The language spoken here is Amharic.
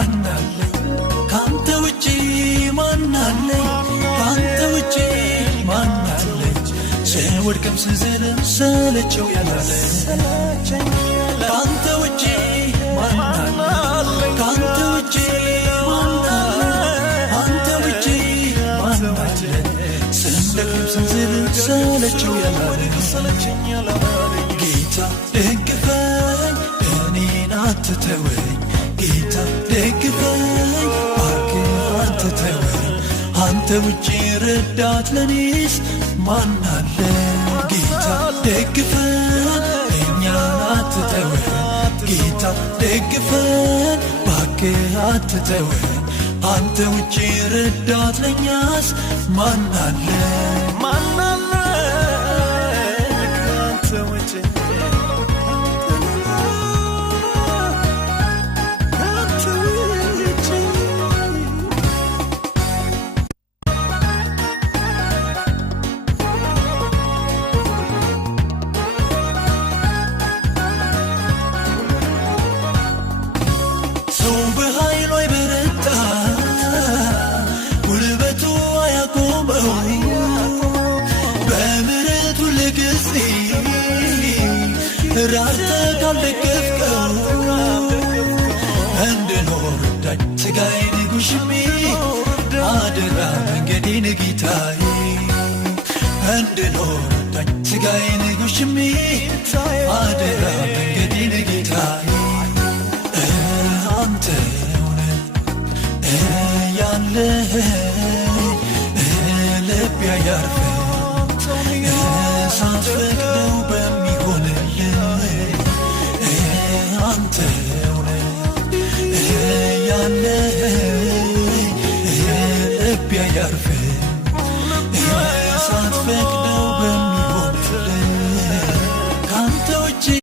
ማናለኝ ካንተ ውጪ ማናለኝ ካንተ ውጪ ማናለኝ ስወድቅም ስዝልም ሰለቸው ያላለ ካንተ ውጪ ማናለኝ ካንተ ውጪ ማናለኝ አንተ ውጪ ማናለኝ ስወድቅም ስዝልም ሰለቸው ያላለ ጌታ ደግፈኝ እኔን አትተወኝ ጌታ ደግፈኝ እባክህ አትተወኝ አንተ ውጪ ረዳት ለኔስ ማን አለ ጌታ ደግፈን እኛን አትተወን ጌታ ደግፈን እባክህ አትተወን አንተ ውጪ ረዳት ለኛስ ማን አለ ካንተ ውጪ ራርተ ካልደገፍከው እንድኖር ዳኝ ስጋዬን ጉሽሜ አደራ መንገዴን ጌታዬ እንድኖር ዳኝ ስጋዬን ጉሽሜ አደራ መንገዴን ጌታዬ አንተ ሆነ ያለህ ልቤ ያርፈ ሳትፈቅደው አንተ ሆነ ያለህ ልቤ ያርፈ